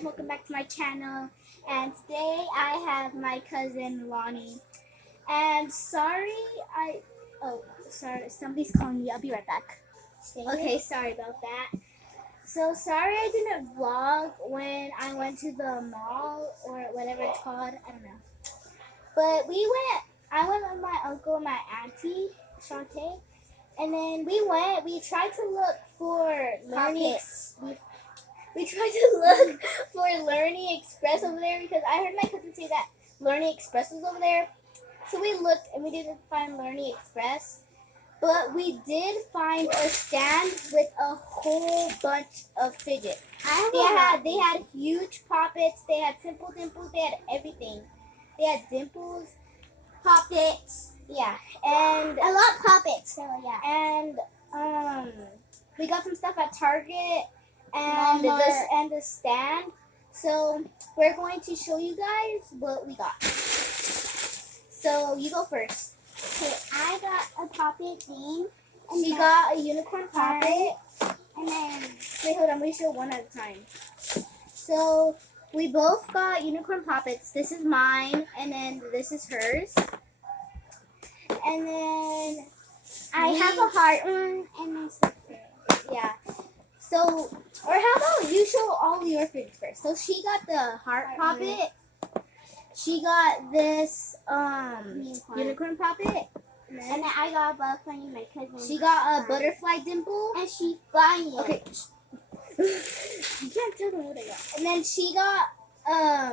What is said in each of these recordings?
guys, welcome back to my channel. And today I have my cousin Lonnie. And sorry, somebody's calling me. I'll be right back. Okay, sorry about that. So sorry I didn't vlog when I went to the mall or whatever it's called. I don't know. But I went with my uncle and my auntie, Shantae. And then we tried to look for learning. We tried to look for Learning Express over there because I heard my cousin say that Learning Express was over there. So we looked and we didn't find Learning Express. But we did find a stand with a whole bunch of fidgets. They had huge poppets, they had simple dimples, they had everything. They had dimples, poppets, yeah, and I love puppets. So yeah. And we got some stuff at Target and the stand. So we're going to show you guys what we got. So you go first. Okay, I got a poppet thing. And she got a unicorn poppet. And then wait, hold on, we show one at a time. So we both got unicorn poppets. This is mine, and then this is hers. And then I have a heart one and my sister. Yeah. So, or how about you show all your fidgets first? So she got the heart poppet. She got this unicorn poppet. And then I got a butterfly and my cousin. She got a butterfly dimple. And she's flying. Okay. You can't tell them what I got. And then she got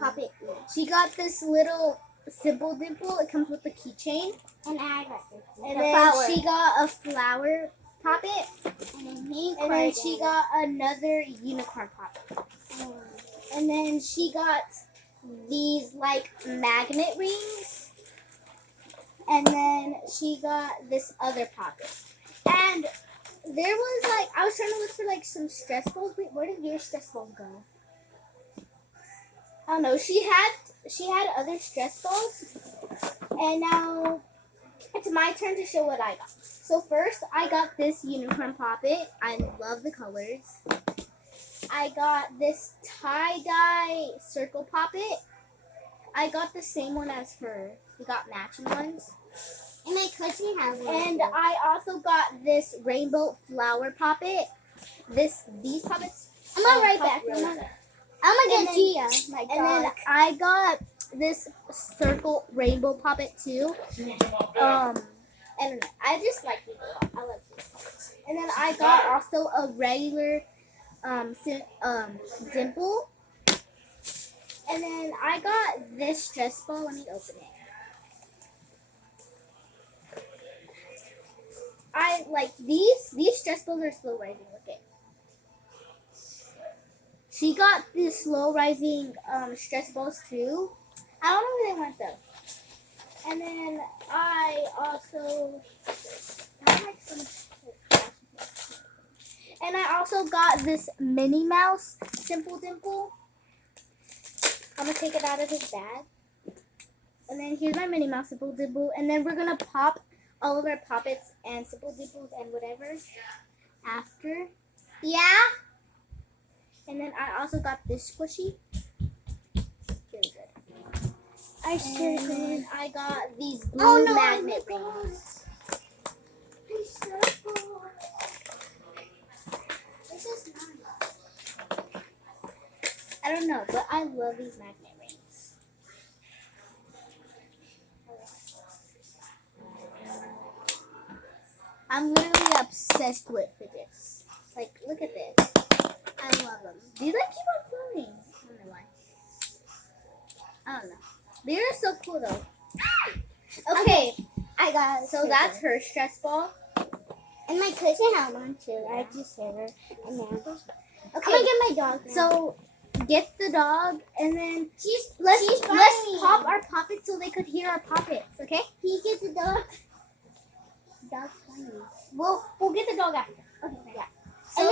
poppet. She got this little simple dimple. It comes with the keychain. And I got this. And then she got a flower poppet. And then she got another unicorn poppet. And then she got these like magnet rings. And then she got this other poppet. And there was like, I was trying to look for like some stress balls. Wait, where did your stress balls go? I don't know. She had other stress balls. And now it's my turn to show what I got. So first, I got this unicorn poppet. I love the colors. I got this tie-dye circle poppet. I got the same one as her. We got matching ones. And my cousin has one. And I also got this rainbow flower poppet. These poppets. I'm gonna right back. I'm gonna get Gia. And then I got this circle rainbow poppet too. And I just like these a lot. I like these. And then I got also a regular dimple. And then I got this stress ball. Let me open it. I like these stress balls are slow rising. Okay. She got these slow rising stress balls too. I don't know where they went though. And then I also got this Minnie Mouse simple dimple. I'm gonna take it out of his bag. And then here's my Minnie Mouse simple dimple. And then we're gonna pop all of our poppets and simple dimples and whatever after. Yeah. And then I also got this squishy. Really good. And I got these blue magnet rings. This is nice. I don't know, but I love these magnet rings. I'm literally obsessed with fidgets. Like, look at this. I love them. These like keep on falling. I don't know why. I don't know. They're so cool though. Okay, I got it. So that's her stress ball. And my cousin had one too. I just said her. And now Okay. I'm gonna get my dog now. So get the dog and then let's pop our poppets so they could hear our poppets, okay? Can you get the dog? Dog's funny. We'll get the dog after. Okay, yeah. So And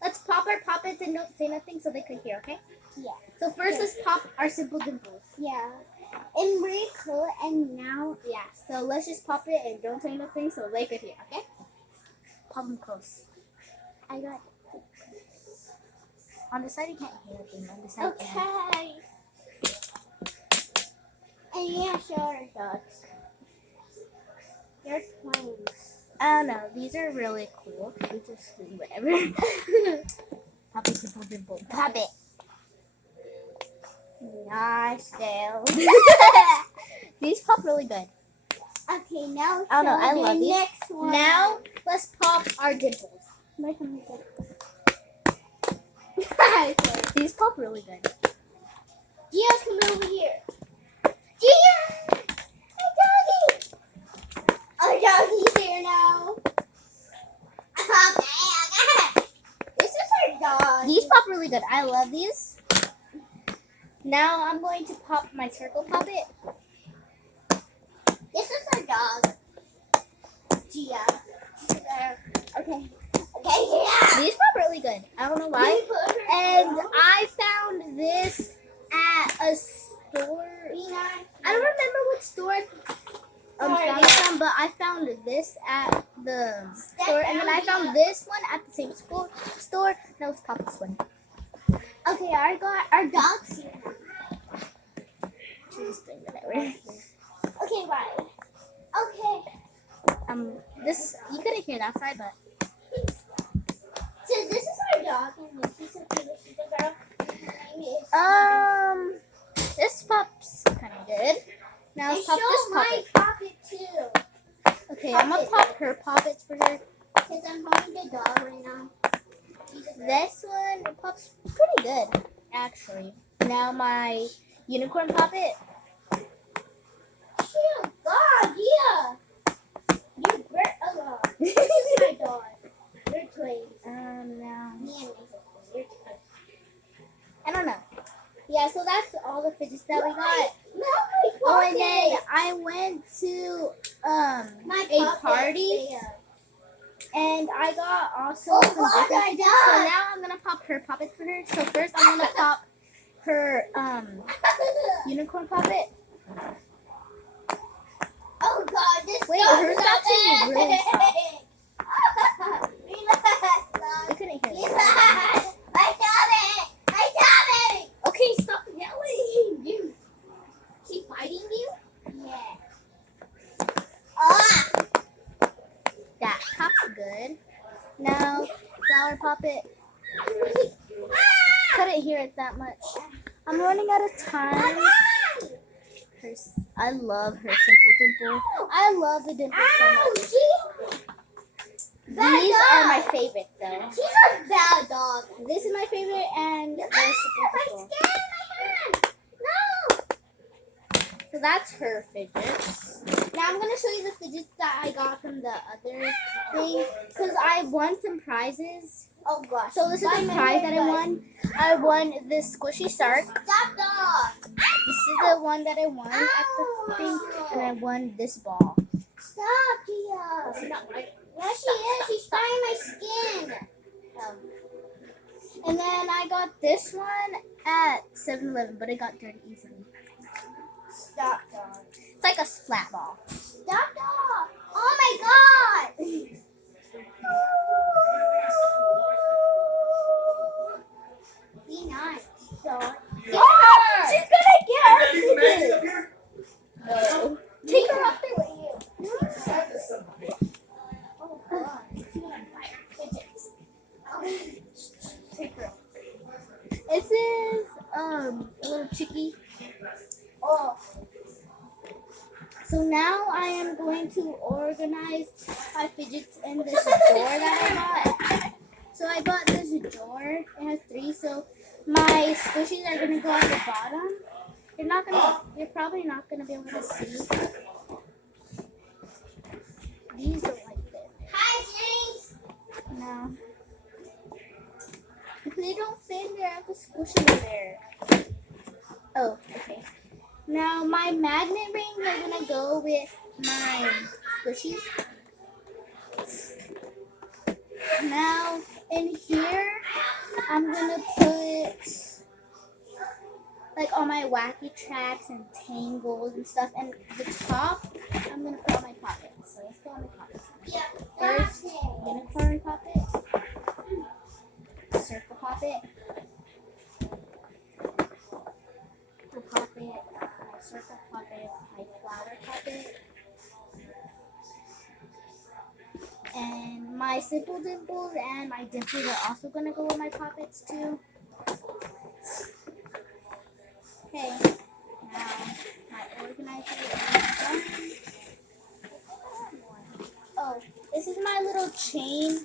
let's pop our poppets and don't say nothing so they could hear, okay? Yeah. So first let's pop our simple dimples. Yeah. And we're cool and now Yeah. So let's just pop it and don't say nothing so they could hear, okay? Pop them close. I got On the side you can't hear anything. On the side you can. Okay. And yeah, show our dogs. They're twins. I don't know. These are really cool. We just do whatever. Poppy Simple Dimple. Pop it. Nice, Dale. These pop really good. Okay, now I don't know. I show love the these. next one. Now let's pop our dimples. Okay. These pop really good. Gia, come over here. Gia! Hey, doggy! Oh, doggy's here now. Okay. This is our dog. These pop really good. I love these. Now I'm going to pop my circle poppet. This is our dog. Gia. This is our... Okay. Okay, Gia! These pop really good. I don't know why. And I found this at a store. I don't remember what store I found it from, but I found this at the store, and then I found this one at the same store. That was Papa's one. Okay, our dog's here. She's doing whatever. Okay, right. Okay. This you couldn't hear that side, but So this is our dog, and this is the girl. Her name is... this pop's kind of good. Now let's pop this my poppet. poppet too. Okay, I'm gonna pop her poppets for her. Because I'm holding the dog right now. This one pops pretty good, actually. Now my unicorn poppet. Shoot, God, yeah. You bird a lot. This is my dog. You're twins. Now Me and Mason. You're twins. I don't know. Yeah, so that's all the fidgets that we got. No, Oh, and then I went to a party, and I got also some different fidgets. So now I'm gonna pop her poppet for her. So first I'm gonna pop her unicorn poppet. Oh God, this Wait, dog hers is actually really soft. Relax, dog. You couldn't hear me. Relax. I got it. I got it. Okay, stop yelling. Dude, she fighting you? Yeah. Ah. That pops good. Now flower poppet. Couldn't hear it that much. I'm running out of time. I love her simple dimple. I love the dimple so much. These are my favorite though. She's a bad dog. This is my favorite, and this I simple dimple. scared my hand. No. So that's her fidgets. Now I'm gonna show you the fidgets that I got from the other thing, because I won some prizes. Oh gosh. So this is the prize that I won. I won this squishy shark. Stop, dog. This is the one that I won at the thing, and I won this ball. Stop, Gia. Yes, she is. She's biting my skin. And then I got this one at 7-Eleven, but it got dirty easily. Stop, dog. It's like a flat ball. Stop, dog. Oh my God. Be nice, dog. Oh, she's gonna get her. No. Take her up there with you. Oh God. She's gonna bite our fidgets. Take her up. This is a little chickie. Oh. So now I am going to organize my fidgets in this drawer that I got. So I got this drawer. It has 3. So my squishies are gonna go at the bottom. You're probably not gonna be able to see. These don't like fit. Hi, James. No. If they don't fit, they have to squish them in there. Oh, okay. Now my magnet rings are gonna go with my squishies. Now in here, I'm gonna put like all my wacky tracks and tangles and stuff. And the top, I'm gonna put all my pockets. So let's put all my pockets. Yeah. First, unicorn poppet, circle poppet, my simple dimples and my dimples are also gonna go with my poppets too. Okay, now my organizer is done. Oh, this is my little chain.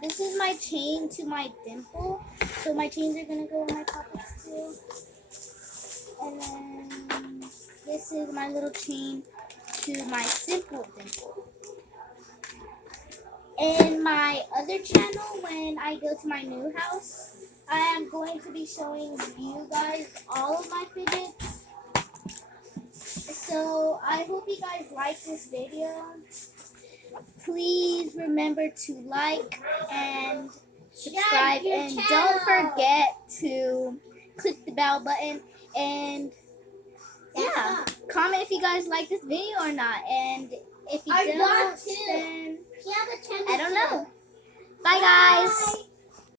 This is my chain to my dimple. So my chains are gonna go in my pockets too. And then this is my little chain to my simple dimple. In my other channel, when I go to my new house, I am going to be showing you guys all of my fidgets. So I hope you guys like this video. Please remember to like and subscribe, and don't forget to click the bell button, and yeah, comment if you guys like this video or not, and if you don't, then I don't know. Bye guys.